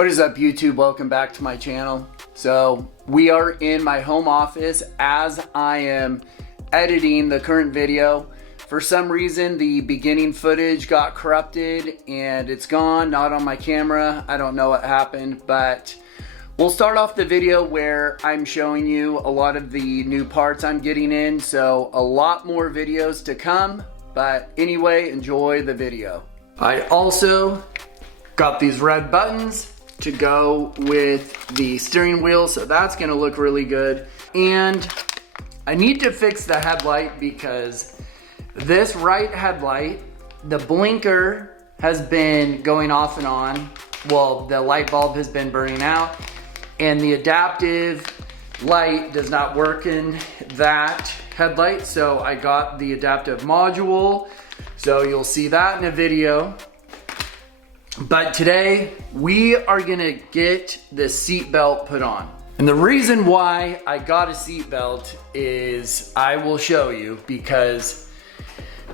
What is up, YouTube? Welcome back to my channel. So we are in my home office as I am editing the current video. For some reason, the beginning footage got corrupted and it's gone, not on my camera. I don't know what happened, but we'll start off the video where I'm showing you a lot of the new parts I'm getting in. So a lot more videos to come, but anyway, enjoy the video. I also got these red buttons to go with the steering wheel, so that's gonna look really good. And I need to fix the headlight because this right headlight, the blinker has been going off and on. Well, the light bulb has been burning out, and the adaptive light does not work in that headlight, so I got the adaptive module, so you'll see that in a video. But today, we are gonna get the seat belt put on. And the reason why I got a seat belt is, I will show you, because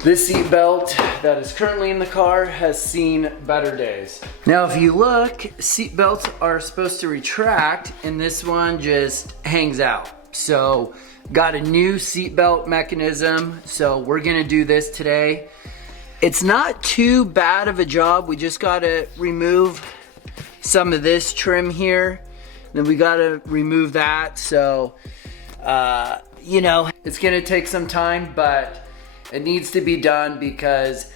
this seat belt that is currently in the car has seen better days. Now, if you look, seat belts are supposed to retract, and this one just hangs out. So, got a new seat belt mechanism, so we're gonna do this today. It's not too bad of a job. We just gotta remove some of this trim here. Then we gotta remove that. So, you know, it's gonna take some time, but it needs to be done because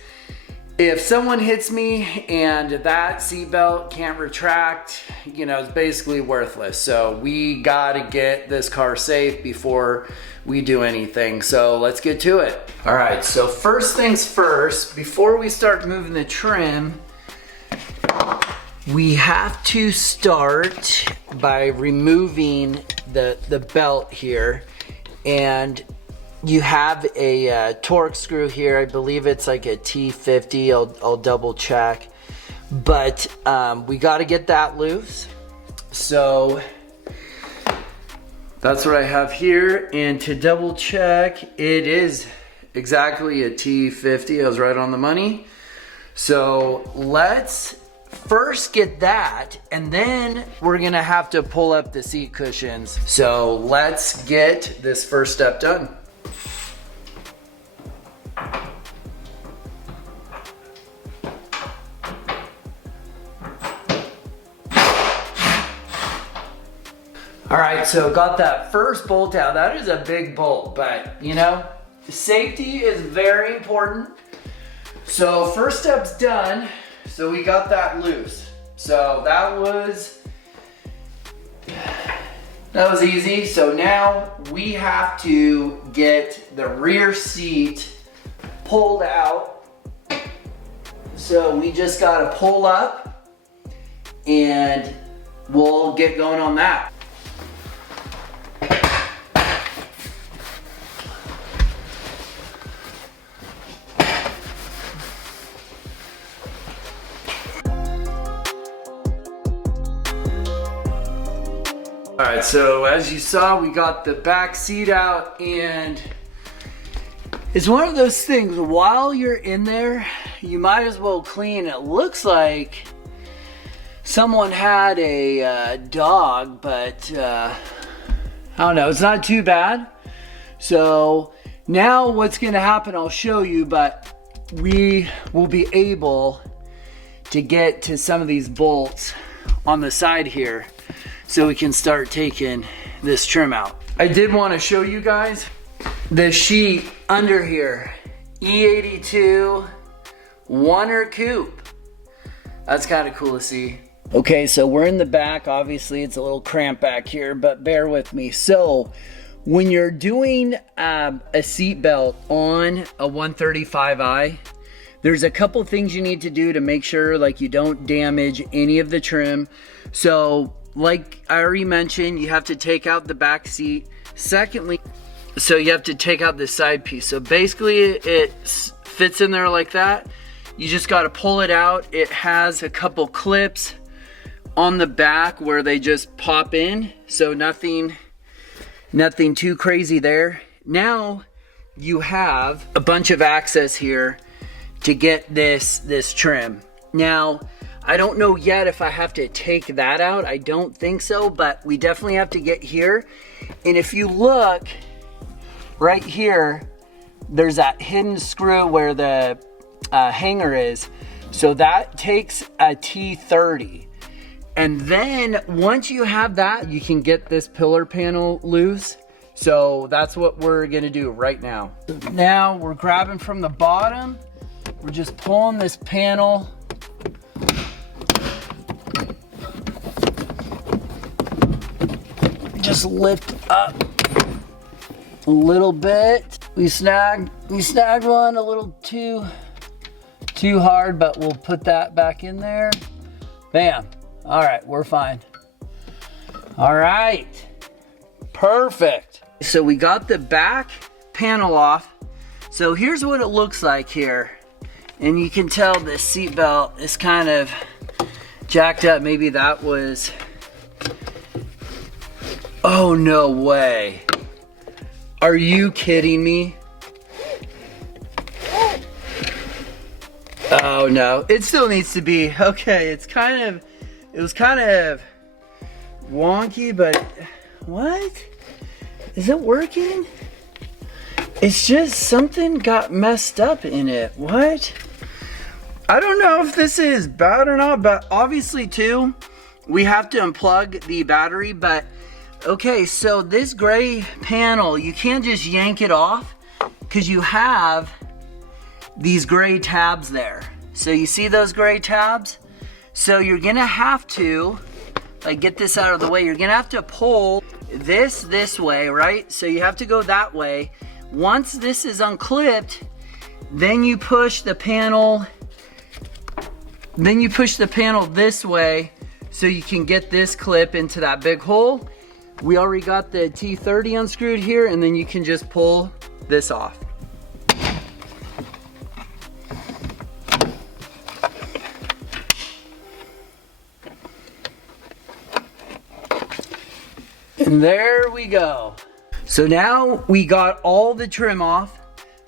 if someone hits me and that seatbelt can't retract, you know, it's basically worthless. So we gotta get this car safe before we do anything. So let's get to it. All right, so first things first, before we start moving the trim, we have to start by removing the belt here. And you have a torque screw here. I believe it's like a T50. I'll double check. But we got to get that loose. So that's what I have here. And to double check, it is exactly a T50. I was right on the money. So let's first get that, and then we're gonna have to pull up the seat cushions. So let's get this first step done. All right, so got that first bolt out. That is a big bolt, but you know, safety is very important. So first step's done. So we got that loose. So that was easy. So now we have to get the rear seat pulled out. So we just gotta pull up and we'll get going on that. All right, so as you saw, we got the back seat out, and it's one of those things, while you're in there, you might as well clean. It looks like someone had a dog, but I don't know, it's not too bad. So now what's gonna happen, I'll show you, but we will be able to get to some of these bolts on the side here, so we can start taking this trim out. I did want to show you guys the sheet under here. E82 Warner Coupe. That's kind of cool to see. Okay, so we're in the back. Obviously, it's a little cramped back here, but bear with me. So when you're doing a seat belt on a 135i, there's a couple things you need to do to make sure like you don't damage any of the trim. So like I already mentioned, you have to take out the back seat. Secondly, so you have to take out this side piece. So basically it fits in there like that. You just got to pull it out. It has a couple clips on the back where they just pop in. So nothing too crazy there. Now you have a bunch of access here to get this trim. Now, I don't know yet if I have to take that out. I don't think so, but we definitely have to get here. And if you look right here, there's that hidden screw where the hanger is. So that takes a T30. And then once you have that, you can get this pillar panel loose. So that's what we're gonna do right now. Now we're grabbing from the bottom. We're just pulling this panel. Just lift up a little bit. We snagged one a little too hard, but we'll put that back in there. Bam. All right, we're fine. All right, perfect. So we got the back panel off. So here's what it looks like here. And you can tell the seat belt is kind of jacked up. Maybe that was, oh no way. Are you kidding me? Oh no, it still needs to be, okay, it was kind of wonky, but what? Is it working? It's just something got messed up in it. What? I don't know if this is bad or not, but obviously too, we have to unplug the battery, but okay, so this gray panel, you can't just yank it off because you have these gray tabs there. So you see those gray tabs? So you're gonna have to, like, get this out of the way. You're gonna have to pull this way, right? So you have to go that way. Once this is unclipped, then you push the panel, this way so you can get this clip into that big hole. We already got the T30 unscrewed here, and then you can just pull this off. And there we go. So now we got all the trim off.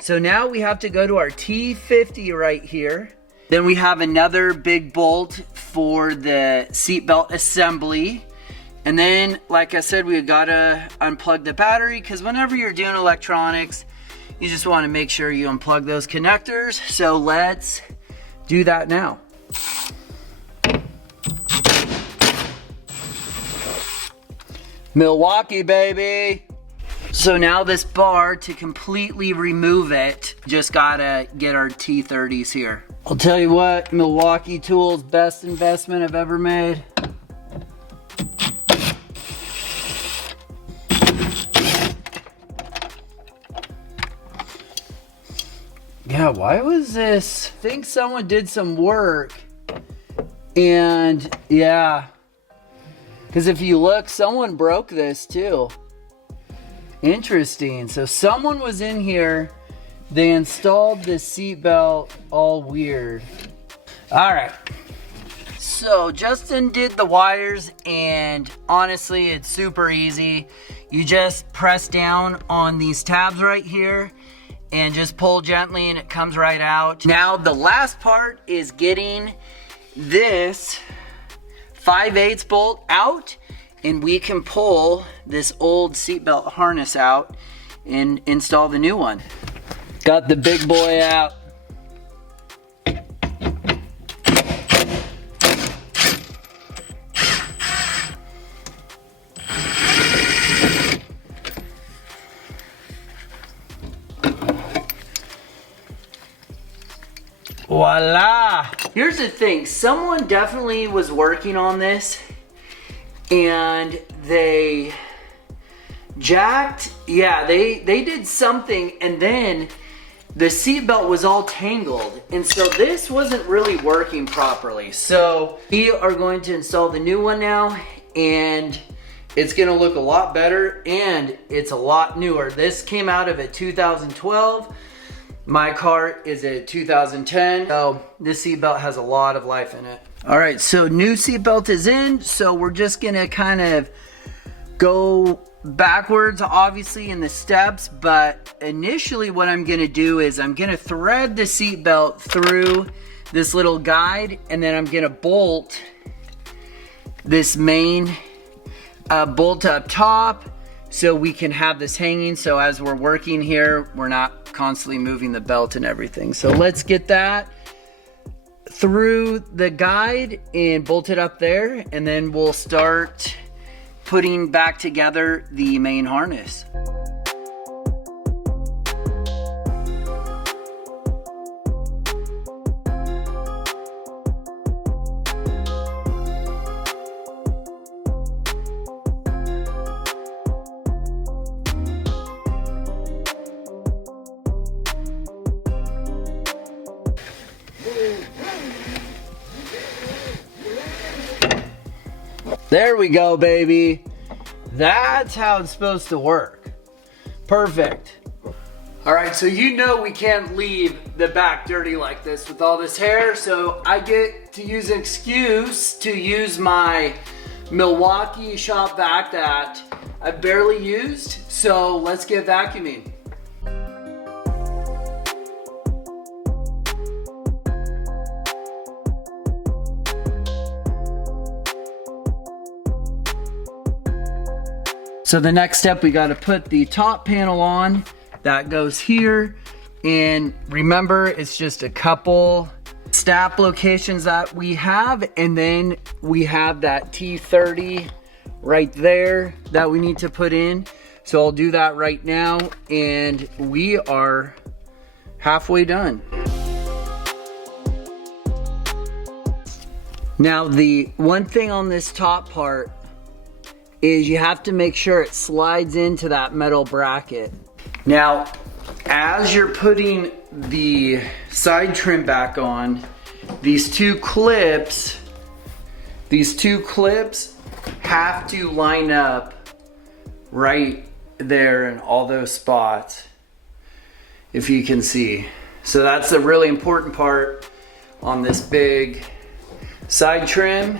So now we have to go to our T50 right here. Then we have another big bolt for the seatbelt assembly. And then, like I said, we gotta unplug the battery, because whenever you're doing electronics, you just wanna make sure you unplug those connectors. So let's do that now. Milwaukee, baby. So now this bar, to completely remove it, just gotta get our T30s here. I'll tell you what, Milwaukee tools, best investment I've ever made. Yeah, why was this? I think someone did some work, and yeah, because if you look, someone broke this too. Interesting. So someone was in here, they installed the seatbelt all weird. All right. So Justin did the wires, and honestly, it's super easy. You just press down on these tabs right here and just pull gently and it comes right out. Now the last part is getting this 5/8 bolt out, and we can pull this old seatbelt harness out and install the new one. Got the big boy out. Voila! Here's the thing, someone definitely was working on this, and they jacked, yeah, they did something, and then the seatbelt was all tangled, and so this wasn't really working properly. So we are going to install the new one now, and it's gonna look a lot better, and it's a lot newer. This came out of a 2012. My car is a 2010, so this seatbelt has a lot of life in it. All right, so new seatbelt is in, so we're just gonna kind of go backwards, obviously, in the steps, but initially what I'm gonna do is I'm gonna thread the seatbelt through this little guide, and then I'm gonna bolt this main bolt up top so we can have this hanging, so as we're working here, we're not constantly moving the belt and everything. So let's get that through the guide and bolt it up there, and then we'll start putting back together the main harness. There we go, baby. That's how it's supposed to work. Perfect. All right, so you know we can't leave the back dirty like this with all this hair, so I get to use an excuse to use my Milwaukee shop vac that I barely used, so let's get vacuuming. So the next step, we got to put the top panel on. That goes here. And remember, it's just a couple snap locations that we have. And then we have that T30 right there that we need to put in. So I'll do that right now. And we are halfway done. Now, the one thing on this top part is you have to make sure it slides into that metal bracket. Now, as you're putting the side trim back on, these two clips have to line up right there in all those spots, if you can see. So that's the really important part on this big side trim,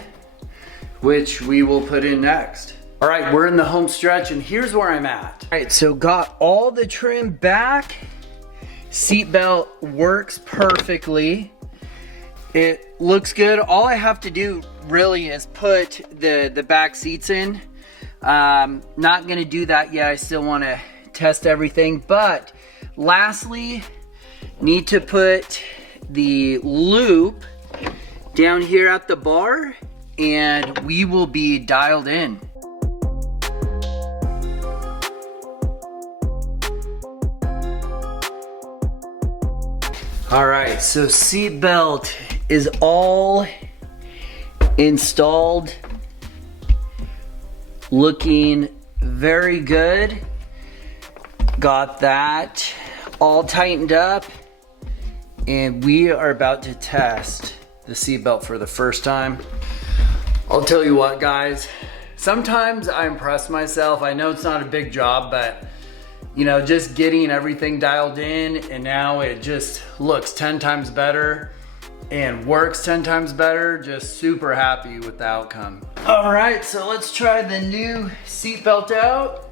which we will put in next. All right, we're in the home stretch and here's where I'm at. All right, so got all the trim back. Seatbelt works perfectly. It looks good. All I have to do really is put the back seats in. Not gonna do that yet. I still wanna test everything. But lastly, need to put the loop down here at the bar and we will be dialed in. All right, so seat belt is all installed, looking very good. Got that all tightened up, and we are about to test the seat belt for the first time. I'll tell you what, guys, sometimes I impress myself. I know it's not a big job, but you know, just getting everything dialed in, and now it just looks 10 times better and works 10 times better. Just super happy with the outcome. All right, so let's try the new seatbelt out.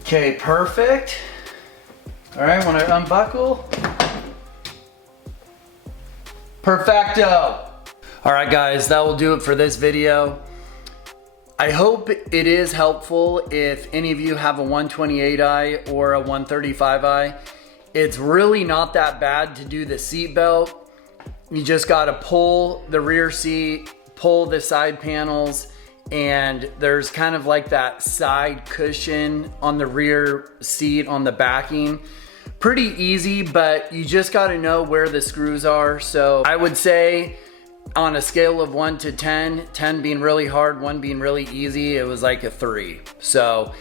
Okay, perfect. All right, when I unbuckle, perfecto. All right, guys, that will do it for this video. I hope it is helpful if any of you have a 128i or a 135i. It's really not that bad to do the seat belt. You just gotta pull the rear seat, pull the side panels, and there's kind of like that side cushion on the rear seat on the backing. Pretty easy, but you just gotta know where the screws are. So I would say, on a scale of 1 to 10, 10 being really hard, 1 being really easy, it was like a 3. So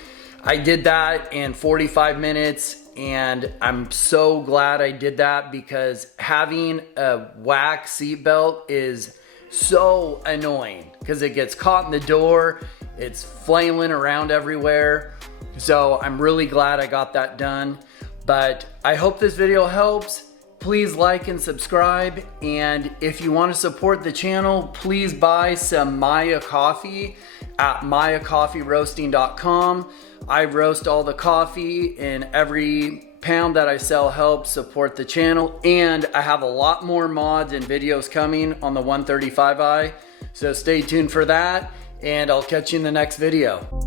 I did that in 45 minutes, and I'm so glad I did that because having a whack seatbelt is so annoying because it gets caught in the door, it's flailing around everywhere. So I'm really glad I got that done. But I hope this video helps. Please like and subscribe, and if you want to support the channel, please buy some Maya coffee. at mayacoffeeroasting.com. I roast all the coffee, and every pound that I sell helps support the channel. And I have a lot more mods and videos coming on the 135i. So stay tuned for that, and I'll catch you in the next video.